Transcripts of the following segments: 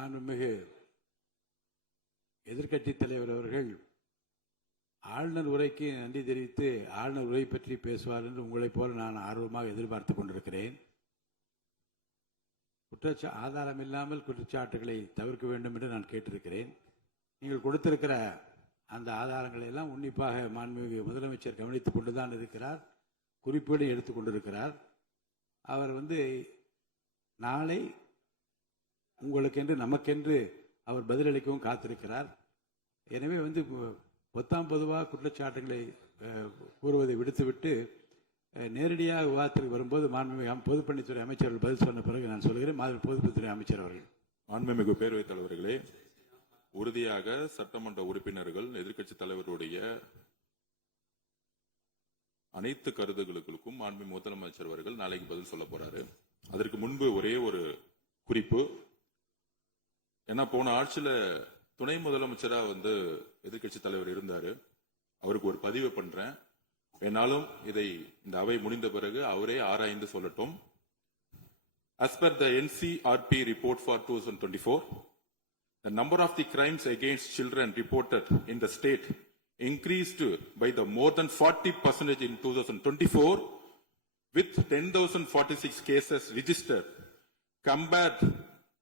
மாண்புமிகு எதிர்க்கட்சி தலைவர் அவர்கள் ஆளுநர் உரைக்கு நன்றி தெரிவித்து ஆளுநர் உரை பற்றி பேசுவார் என்று உங்களைப் போல நான் ஆர்வமாக எதிர்பார்த்துக் கொண்டிருக்கிறேன். ஆதாரம் இல்லாமல் குற்றச்சாட்டுகளை தவிர்க்க வேண்டும் என்று நான் கேட்டிருக்கிறேன். நீங்கள் கொடுத்திருக்கிற அந்த ஆதாரங்களை எல்லாம் உன்னிப்பாக மாண்புமிகு முதலமைச்சர் கவனித்துக் கொண்டுதான் இருக்கிறார், குறிப்பீடு எடுத்துக் கொண்டிருக்கிறார். அவர் நாளை உங்களுக்கென்று நமக்கென்று அவர் பதிலளிக்கவும் காத்திருக்கிறார். எனவே பொதுவாக குற்றச்சாட்டுகளை கூறுவதை விடுத்துவிட்டு நேரடியாக விவாதத்திற்கு வரும்போது மாண்புமிகு பொதுப்பணித்துறை அமைச்சர்கள் பதில் சொன்ன பிறகு நான் சொல்கிறேன். பொதுப்பணித்துறை அமைச்சர் அவர்கள். மாண்புமிகு பேரவைத் தலைவர்களே, உறுதியாக சட்டமன்ற உறுப்பினர்கள் எதிர்க்கட்சித் தலைவருடைய அனைத்து கருத்துகளுக்கும் மாண்புமிகு முதலமைச்சர் அவர்கள் நாளைக்கு பதில் சொல்ல போறாரு. அதற்கு முன்பு ஒரே ஒரு குறிப்பு. ஏன்னா போன ஆட்சியில துணை முதலமைச்சரா எதிர்க்கட்சி தலைவர் இருந்தாரு. அவருக்கு ஒரு பதிவு பண்றேன். என்னாலும் இதை இந்த அவை முடிந்த பிறகு அவரே ஆராய்ந்து சொல்லட்டும். As per the NCRP report for 2024, the number of the crimes against children reported in the state increased by the more than 40% in 2024, with 10,046 cases registered compared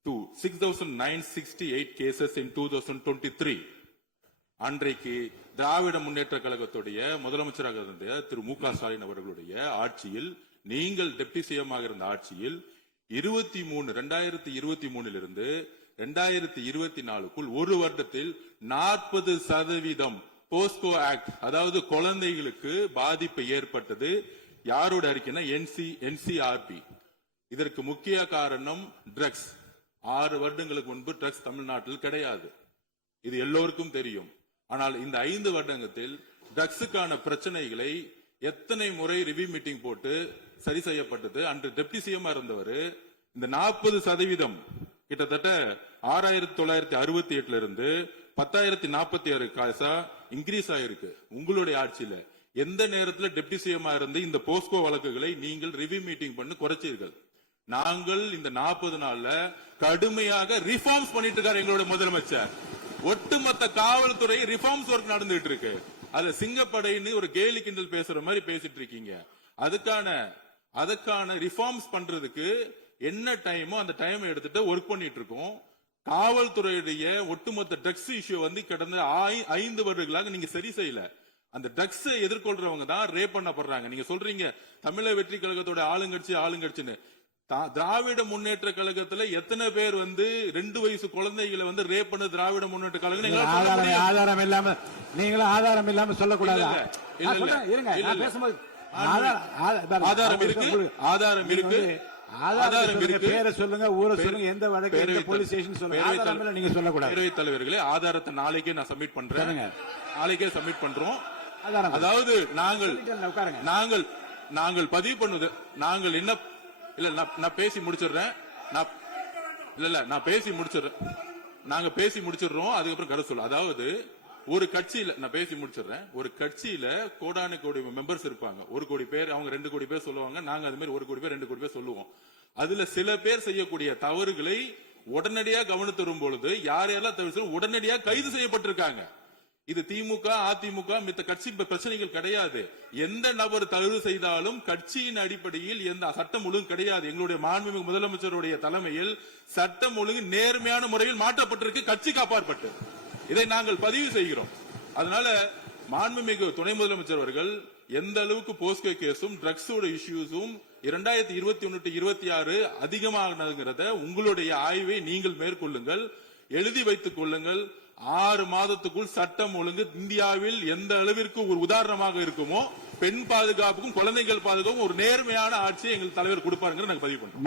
to 6,968 cases in 2023. அன்றைக்கு திராவிட முன்னேற்ற கழகத்துடைய முதலமைச்சராக இருந்த திரு மு.க. ஸ்டாலின் அவர்களுடைய ஆட்சியில், நீங்கள் டெப்டி சிஎம்மாக இருந்த ஆட்சியில் 2023 இருந்து 2024க்குள் ஒரு வருடத்தில் 40% போஸ்கோ ஆக்ட், அதாவது குழந்தைகளுக்கு பாதிப்பு ஏற்பட்டது. யாரோட அறிக்கைன்னா NCRP. இதற்கு முக்கிய காரணம் ட்ரக்ஸ். 6 வருடங்களுக்கு முன்பு ட்ரக்ஸ் தமிழ்நாட்டில் கிடையாது, இது எல்லோருக்கும் தெரியும். ஆனால் இந்த 5 வருடத்தில் ட்ரக்ஸுக்கான பிரச்சனைகளை எத்தனை முறை ரிவ்யூ மீட்டிங் போட்டு சரி செய்யப்பட்டது. அன்று டெப்டி சிஎம் இருந்தவர் இந்த 40% கிட்டத்தட்ட 6,968 இருந்து 10,046 காசா இன்கிரீஸ் ஆயிருக்கு. உங்களுடைய ஆட்சியில எந்த நேரத்தில் டெப்டி சிஎம் இருந்து இந்த போஸ்கோ வழக்குகளை நீங்கள் ரிவ்யூ மீட்டிங் பண்ணி குறைச்சீர்கள்? நாங்கள் இந்த 40 நாள்ல கடுமையாக ரிஃபார்ம்ஸ் பண்ணிட்டு இருக்காரு எங்களுடைய முதலமைச்சர். ஒட்டுமொத்த காவல்துறை ரிஃபார்ம்ஸ் ஒர்க் நடந்துட்டு இருக்கு. அது சிங்கப்படைன்னு ஒரு கேலி கிண்டல் பேசுற மாதிரி பேசிட்டு இருக்கீங்க. அதுக்கான ரிஃபார்ம்ஸ் பண்றதுக்கு என்ன டைமோ அந்த டைம் எடுத்துட்டு ஒர்க் பண்ணிட்டு இருக்கோம். காவல்துறையுடைய ஒட்டுமொத்த ட்ரக்ஸ் இஷ்யூ கடந்த 5 வருடங்களாக நீங்க சரி செய்யல. அந்த ட்ரக்ஸ் எதிர்கொள்றவங்க தான் ரேப் பண்ணப்படுறாங்க. நீங்க சொல்றீங்க தமிழக வெற்றி கழகத்தோட ஆளுங்கட்சின்னு. திராவிட முன்னேற்ற கழகத்துல எத்தனை பேர் 2 வயசு குழந்தைகளை ரேப் பண்ண திராவிட முன்னேற்ற கழகம் ஆதாரம் இல்லாம நீங்களும் ஆதாரம் இல்லாம சொல்லக்கூடாது. ஆதாரம் இருக்கு. பேரை சொல்லுங்க, ஊரை சொல்லுங்க, எந்த வழக்கு போலீஸ் ஸ்டேஷன் சொல்லுங்க. நீங்க சொல்லக்கூடாது. பேரவைத் தலைவர்களே, ஆதாரத்தை நாளைக்கே நான் சப்மிட் பண்றேன். நாளைக்கே சப்மிட் பண்றோம். அதாவது நாங்கள் பதிவு பண்ணுவது, நாங்கள் என்ன இல்ல நான் பேசி முடிச்சிடுறேன். நான் பேசி முடிச்சிடுறேன். நாங்க பேசி முடிச்சிடுறோம். அதுக்கப்புறம் கருத்து சொல்ல. அதாவது ஒரு கட்சியில நான் பேசி முடிச்சிடுறேன். ஒரு கட்சியில கோடான கோடி மெம்பர்ஸ் இருப்பாங்க. 1 கோடி பேர், அவங்க 2 கோடி பேர் சொல்லுவாங்க. நாங்க அது மாதிரி 1 கோடி பேர் 2 கோடி பேர் சொல்லுவோம். அதுல சில பேர் செய்யக்கூடிய தவறுகளை உடனடியாக கவனித்து வரும் பொழுது யார் யாரெல்லாம் தவறு உடனடியாக கைது செய்யப்பட்டிருக்காங்க. இது திமுக, அதிமுக மித்த கட்சி பிரச்சனைகள் கிடையாது. எந்த நபர் தவறு செய்தாலும் கட்சியின் அடிப்படையில் எந்த சட்டம் ஒழுங்கு கிடையாது. எங்களுடைய மாண்புமிகு முதலமைச்சருடைய தலைமையில் சட்டம் ஒழுங்கு நேர்மையான முறையில் மாற்றப்பட்டிருக்கு, கட்சிக்கு அப்பாற்பட்டு. இதை நாங்கள் பதிவு செய்கிறோம். அதனால மாண்புமிகு துணை முதலமைச்சர் அவர்கள் எந்த அளவுக்கு போஸ்கோ கேஸும் ட்ரக்ஸோட இஷ்யூஸும் 2021-26 அதிகமாகிறத உங்களுடைய ஆய்வை நீங்கள் மேற்கொள்ளுங்கள், எழுதி வைத்துக் கொள்ளுங்கள். 6 மாதத்துக்குள் சட்டம் ஒழுங்கு இந்தியாவில் எந்த அளவிற்கு ஒரு உதாரணமாக இருக்குமோ பெண் பாதுகாப்புக்கும் குழந்தைகள் பாதுகாப்புக்கும் ஒரு நேர்மையான ஆட்சியை எங்கள் தலைவர் கொடுப்பாருங்கிற நாங்கள் பதிவு பண்றோம்.